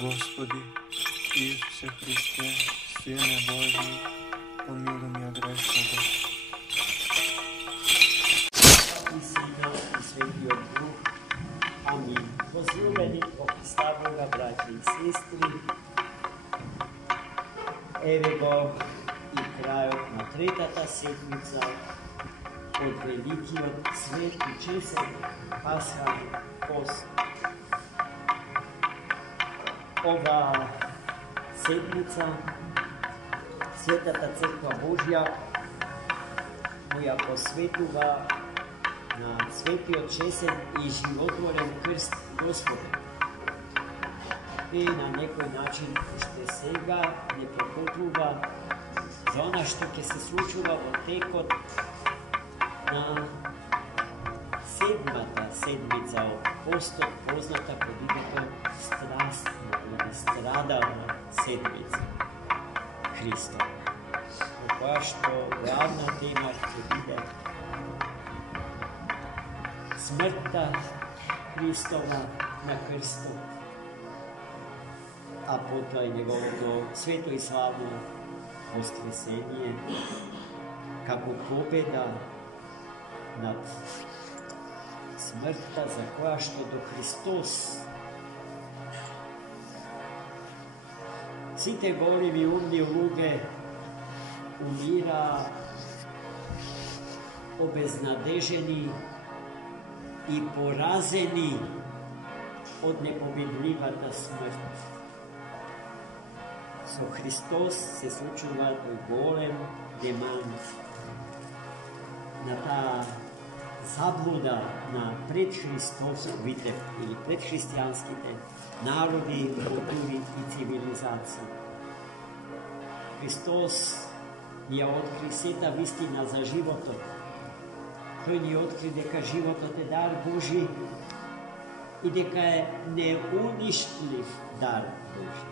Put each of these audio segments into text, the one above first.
Господи, Исусе Христе, Сине Божи, помилуй меня грешного. И Сина, и Светиот Дух. Амин. Возлюбени во Христа Бога, браќа и сестри, еве го и крајот на третата седмица од великиот свет и чесен пасхални пост. Ова седмица Светата Црква Божја му ја посветува на светиот чесен и животворен крст Господен. И на некој начин уште сега не препотвува за она што ќе се случува во текот на седмата седмица од постот, позната под името страстна или страдална седмица Христова, во која што главна тема ќе биде смртта Христова на крстот, а потоа и неговото свето и славно воскресение како победа над смртта за која што до Христос сите големи умни луѓе умира обезнадежени и поразени од непобедливата смрт. Со Христос се случува тој голем демант на таа заблуда на предхристосовите или предхристијанските народи, култури и цивилизации. Христос ни ја откри сета вистина за животот. Тој ни откри дека животот е дар Божи и дека е неуништлив дар Божи.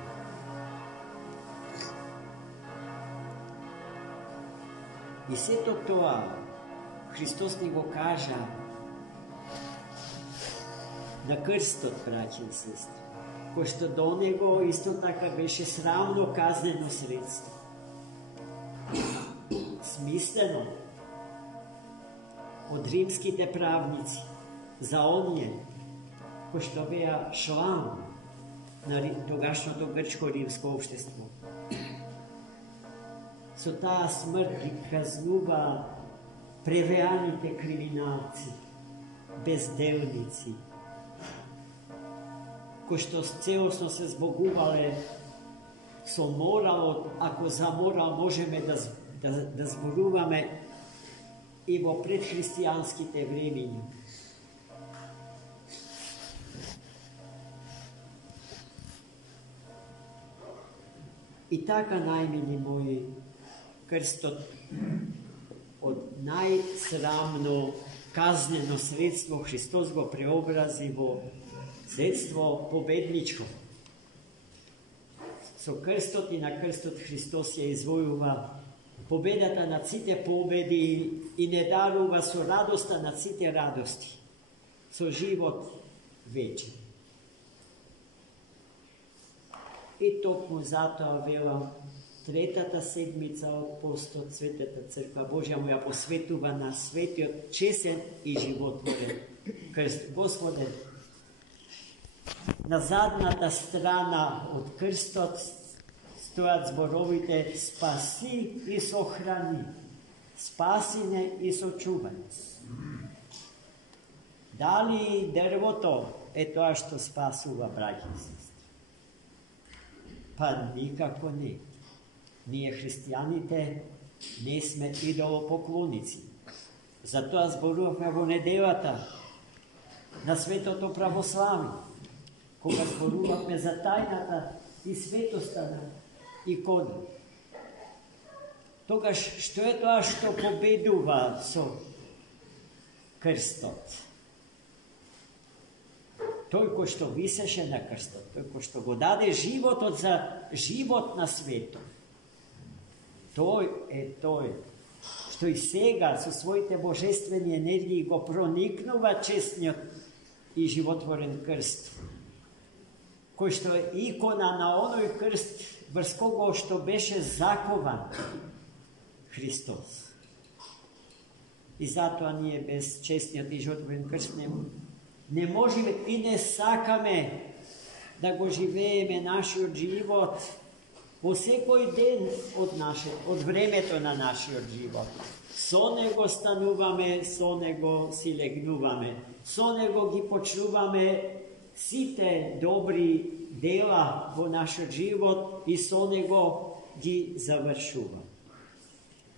И сето тоа Христос ни го кажа на крстот, браќи и сестри, кој што до него исто така беше срамно казнено средство. Смислено од римските правници за оние кои што беа члан на тогашното грчко-римско општество. Со таа смрт ги казнува превеаните криминалци, безделници, кои што целосно се збогувале со моралот, ако за морал можеме да зборуваме и во предхристијанските времиња. И така, најмили мои, крстот од најсрамно казнено средство Христос го преобрази во средство победничко. Со крстот и на крстот Христос ја извојува победата над сите победи и не дарува со радоста над сите радости, со живот вечен. И токму затоа велам, третата седмица од постот Светата Црква Божја му ја посветува на светиот чесен и животворен крст Господен. На задната страна од крстот стојат зборовите спаси и сохрани, спасине и сочување. Дали дрвото е тоа што спасува, браќи и сестри? Па никако не. Ние христијаните не сме идолопоклоници. Затоа зборувавме во неделата на светото православие, кога зборувавме за тајната и светоста на икона. Тогаш, што е тоа што победува со крстот? Тој кој што висеше на крстот, тој кој што го даде животот за живот на светот. Тој е тој што и сега со своите божествени енергии го проникнува честниот и животворен крст. кој што е икона на оној крст врз кого што беше закован Христос. И затоа ние без честниот и жртвен крст не можеме и не сакаме да го живееме нашиот живот во секој ден од времето на нашиот живот. Со него стануваме, со него си легнуваме, со него ги почнуваме сите добри дела во нашиот живот и со него ги завршуваме.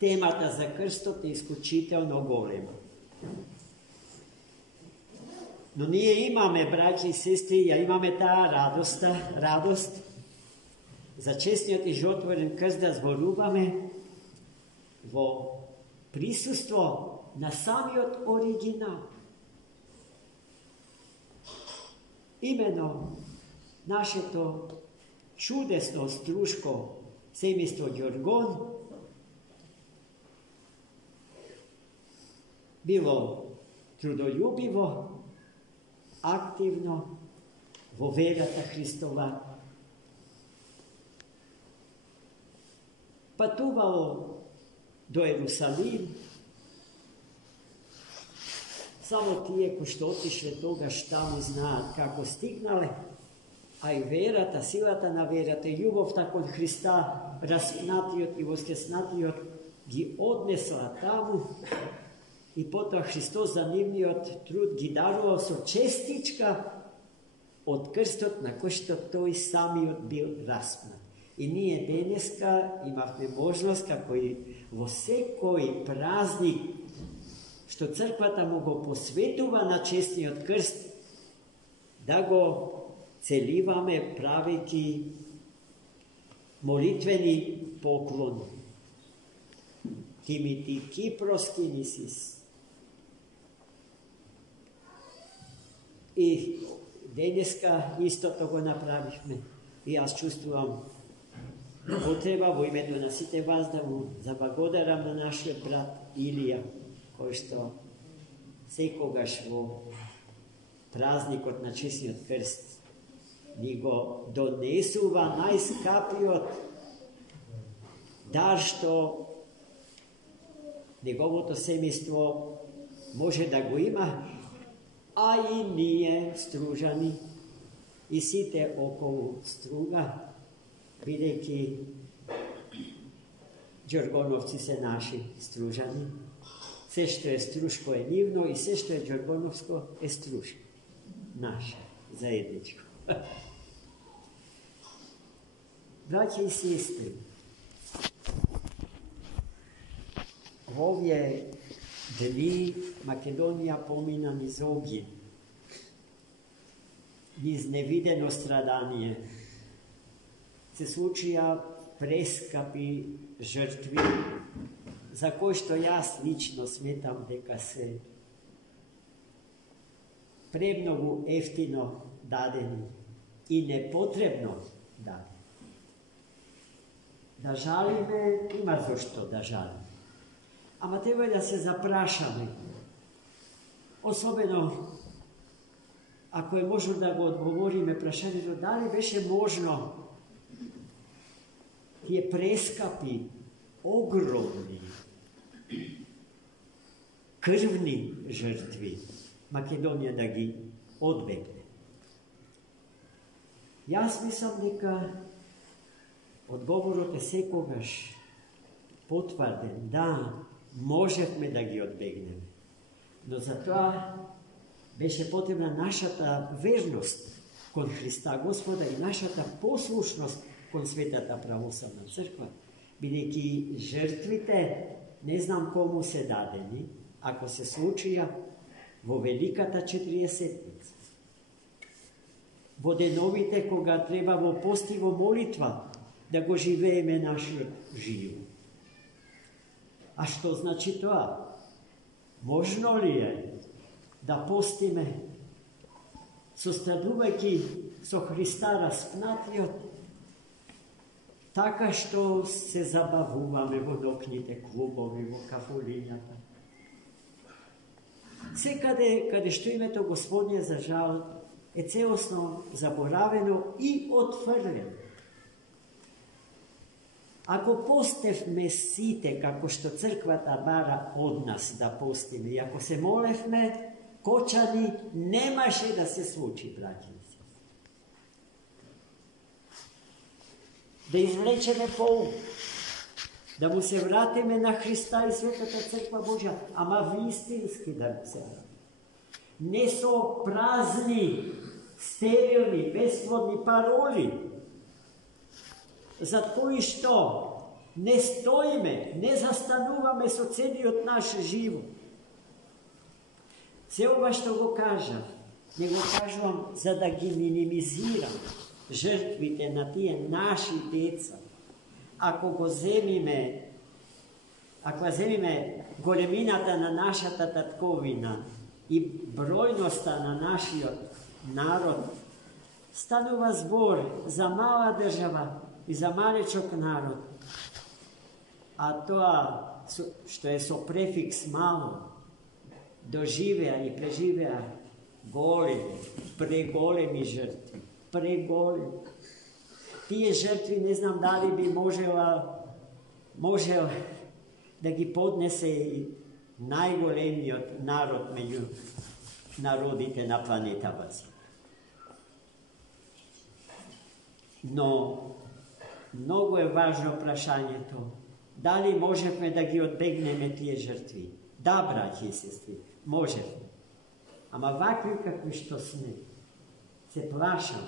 Темата за крстот е исклучително голема. Но ние имаме, браќи и сестри, ја имаме таа радост за честниот и жртвен крст да зборуваме во присуство на самиот оригинал. Имено нашето чудесно струшко семејство Ѓоргон било трудолюбиво, активно во верата Христова, патувало до Ерусалим. Само тие кои што отишле тогаш таму знаат како стигнале, а и верата, силата на верата и љубовта кон Христа, распнатиот и воскреснатиот, ги однесла таму. И потоа Христос за нивниот труд ги дарувал со честичка од крстот на кој што тој самиот бил распнат. И ние денеска имавме можност, како и во секој празник, што црквата му го посветува на честниот крст, да го целиваме правејќи молитвени поклони. Ти ми ти Кипроски нисис. И денеска истото го направивме. И аз чувствувам потреба во името на сите вас да му заблагодарам на нашиот брат Илија, кој што секогаш во празникот на честниот крст ни го донесува најскапиот дар што неговото семејство може да го има, а и ние, стружани, и сите околу Струга, бидејќи Ѓоргоновци се наши стружани. Се што е струшко е нивно и се што е ѓоргоновско е струшко. Наше, заедничко. Браќи и сестри, во овие дни Македонија помина низ огин, низ невидено страдание. Се случија прескапи жртви, за кои што јас лично сметам дека се премногу ефтино дадени и непотребно дадени. Да жалиме, има зошто да жалиме. Ама треба да се запрашаме, особено ако е можно да го одговориме прашањето, дали беше можно тие прескапи, огромни, крвни жртви Македонија да ги одбегне. Јас мислам дека одговорот е секогаш потврден. Да, можевме да ги одбегнеме. Но за тоа беше потребна нашата верност кон Христа Господа и нашата послушност кон Светата православна црква, бидејќи жртвите не знам кому се дадени, ако се случија во Великата Четириесетница. Во деновите кога треба во пост и во молитва да го живееме нашиот живот. А што значи тоа? Можно ли е да постиме сострадувајќи со Христа распнатиот, така што се забавуваме во нокните клубови, во кафулињата? Секаде каде што името Господње, за жал, е целосно заборавено и отфрлено. Ако постевме сите, како што црквата бара од нас да постиме, и ако се молевме, кочани, немаше да се случи, браќи и сестри. Да извлечеме поук, да му се вратиме на Христа и Светата Црква Божја, ама вистински да му се вратиме. Не со празни, стерилни, безплодни пароли, за кои што не стоиме, не застануваме со целиот наш живот. Се ова што го кажам, не го кажувам за да ги минимизирам жртвите на тие наши деца. Ако земиме големината на нашата татковина и бројноста на нашиот народ, станува збор за мала држава и за малечок народ. А тоа што е со префикс мало, доживеа и преживеа големи, преголеми жртви. Преголеми. Тие жртви не знам дали би можел да ги поднесе и најголемиот народ меѓу народите на планетава. Но многу е важно прашањето, дали можевме да ги одбегнеме тие жртви? Да, браќи и сестри, можевме. Ама вакви какви што сме, се плашам,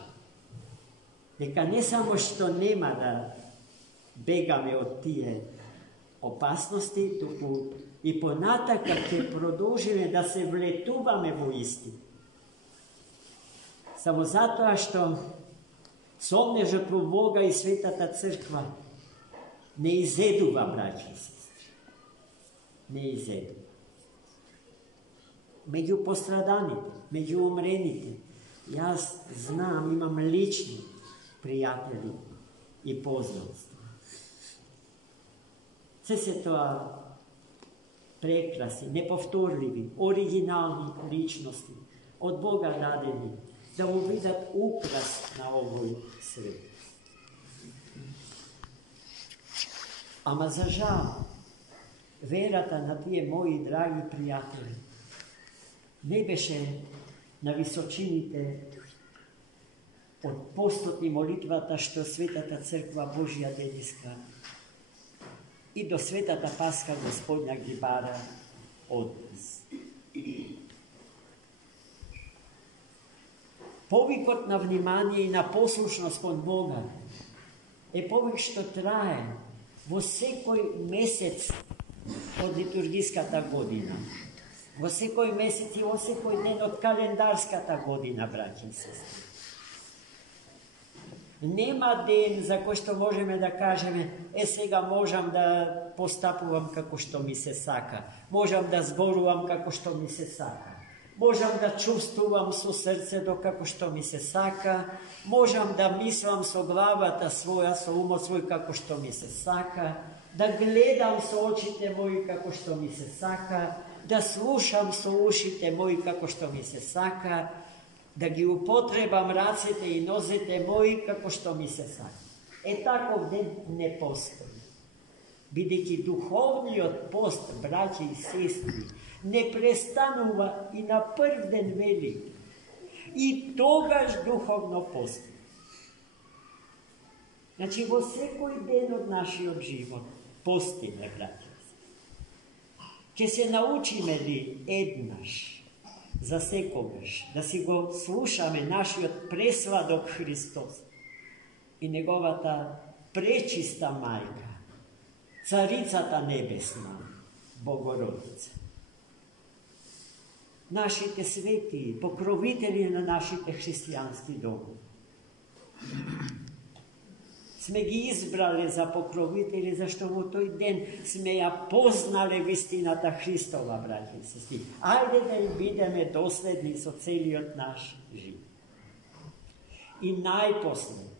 дека не само што нема да бегаме од тие опасности, туку и понатака ќе продолжиме да се влетуваме во истина. Само затоа што сомнежот во Бога и Светата Црква не изедува, браќи и сестри. Не изедува. Меѓу постраданите, меѓу умрените, јас знам, имам лични пријатели и познанства. Се тоа прекраси, неповторливи, оригинални личности, од Бога дадени, да му видат украс на овој свет. Ама за жал, верата на тие мои драги пријатели не беше на височините од постот и молитвата што Светата Црква Божја денеска и до Светата Пасха Господња ги бара од нас. Повикот на внимание и на послушност кон Бога е повик што трае во секој месец од литургиската година. Во секој месец и во секој ден од календарската година, браќи и сестри. Нема ден за кој што можеме да кажеме, сега можам да постапувам како што ми се сака, можам да зборувам како што ми се сака, можам да чувствувам со срцето како што ми се сака, можам да мислам со главата своја, со умот свој како што ми се сака, да гледам со очите мои како што ми се сака, да слушам со ушите мои како што ми се сака, да ги употребам рацете и нозете мои како што ми се сака. Таков ден не постои. Бидејќи духовниот пост, браќи и сестри, не престанува и на прв ден вели. И тогаш духовно постои. Значи, во секој ден од нашиот живот постиме, браќи. Ќе се научиме ли еднаш, за секогаш, да си го слушаме нашиот пресладок Христос и неговата пречиста мајка, Царицата Небесна, Богородица. Нашите свети, покровители на нашите христијански домови. Сме ги избрале за покровители, зашто во тој ден сме ја познале вистината Христова, браќи и сестри. Ајде да ја бидеме доследни со целиот наш живот. И најпосле,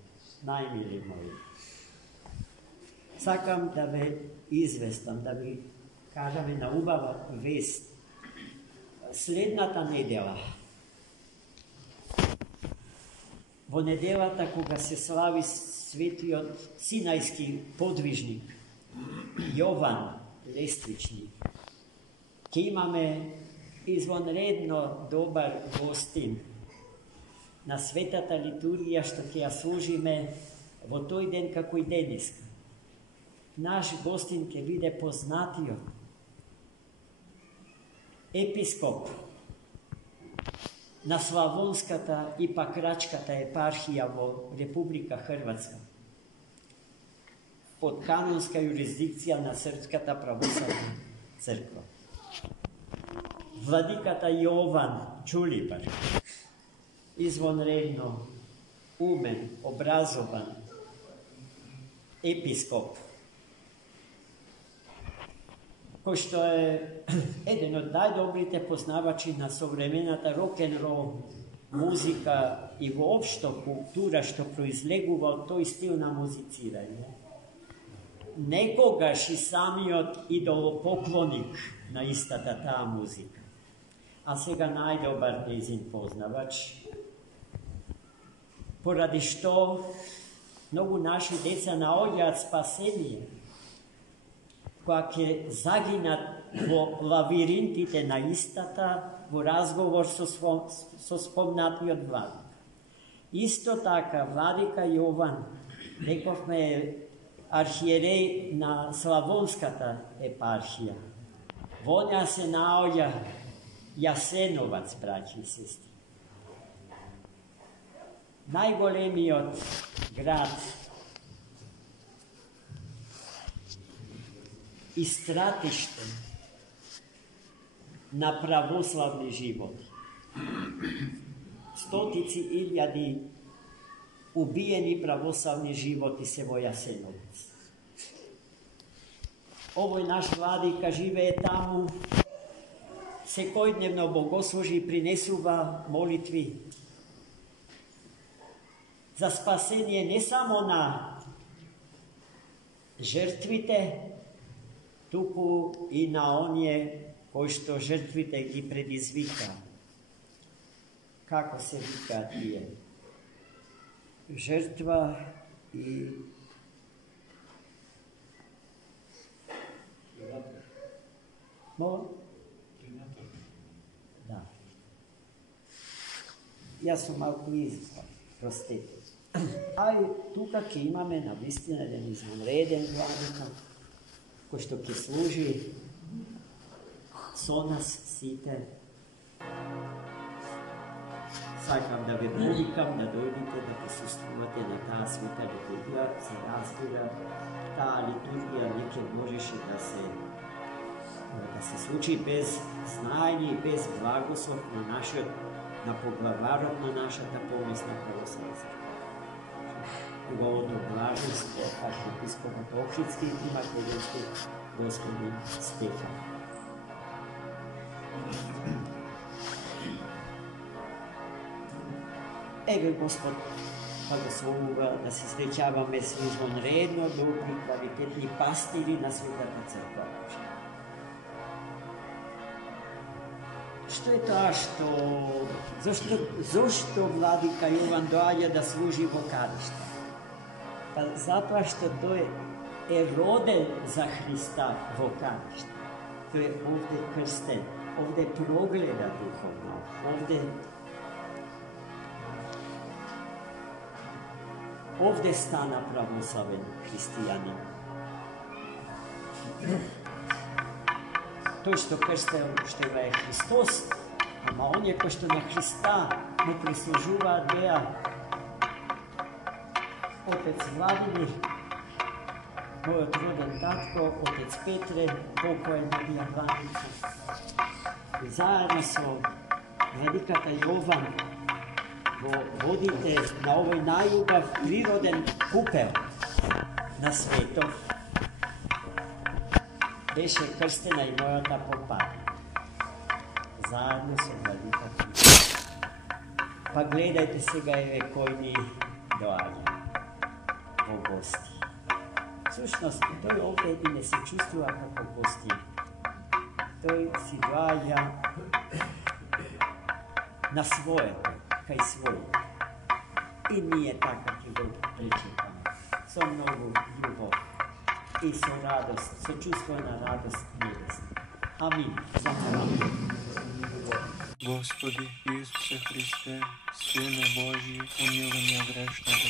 најмили мои, сакам да ве известам, да ви кажаме на убава вест. Следната недела во неделата кога се слави светиот синајски подвижник Јован Лествичник, ќе имаме извонредно добар гостин на светата литургија што ќе ја служиме во тој ден како и денеска. Наш гостин ќе биде познатиот епископ на Славонската и Пакрачката епархија во Република Хрватска, под канонска юрисдикција на Српската православна црква. Владиката Јован Чулибар, извонредно умен, образован епископ, кој што е еден од најдобрите познавачи на современата рок-н-рол музика и воопшто култура што произлегува од тој стил на музицирање. Некогаш и самиот идолопоклоник на истата таа музика, а сега најдобар нејзин познавач, поради што многу наши деца наоѓаат спасение, која ќе загинат во лавиринтите на истата во разговор со спомнатиот владик. Исто така, владика Јован, рековме архиереј на Славонската епархија. Во неа се наоѓа Јасеновац, браќи и сестри. Најголемиот град и стратиште на православни животи. Стотици илјади убиени православни животи се во Јасеновец. Овој наш владика живее таму, секојдневно богослужи и принесува молитви за спасение не само на жртвите, туку и на оние кои што жртвите ги предизвика. Како се викаат тие? Жртва и да. Јас сум малку изискан, простете. А и тука ќе имаме навистина еден извонреден владика, кој што ќе служи со нас сите. Сакам да ве повикам да дојдете да присуствувате на таа света литургија. Се разбира, таа литургија не ќе можеше да се случи без знаење и без благослов на поглаварот на нашата помисна православна црква. Неговото блаженство, архиепископот Охридски и македонски господин Стефан. Еве Господ благословува да се среќаваме со извонредно добри, квалитетни пастири на Светата црква. Што е тоа зошто владика Јован доаѓа да служи во Кадиште? Па затоа што тој е роден за Христа во Кадиште. Тој е овде крстен, овде прогледа духовно, овде стана православен христијанин. Тој што крстен што е Христос, ама оние кои што на Христа му прислужуваат беа отец Владимир, мојот роден татко, отец Петре, покоен на Јаваница. Заедно со владиката Јован во водите на овој најубав природен купел на светот беше крстена и мојата попада. Заедно со владиката. Па гледајте сега еве кој ни доаѓа во гости. Всушност, тој овде и не се чувствува како гости. Тој си доаѓа на своето, кај своето. i nije tak, kako ga prečekamo. Со mnogo љубов и со радост, со чувствена радост небесна. Амин. Господи Исусе Христе, Сине Божи, помилуй меня грешного.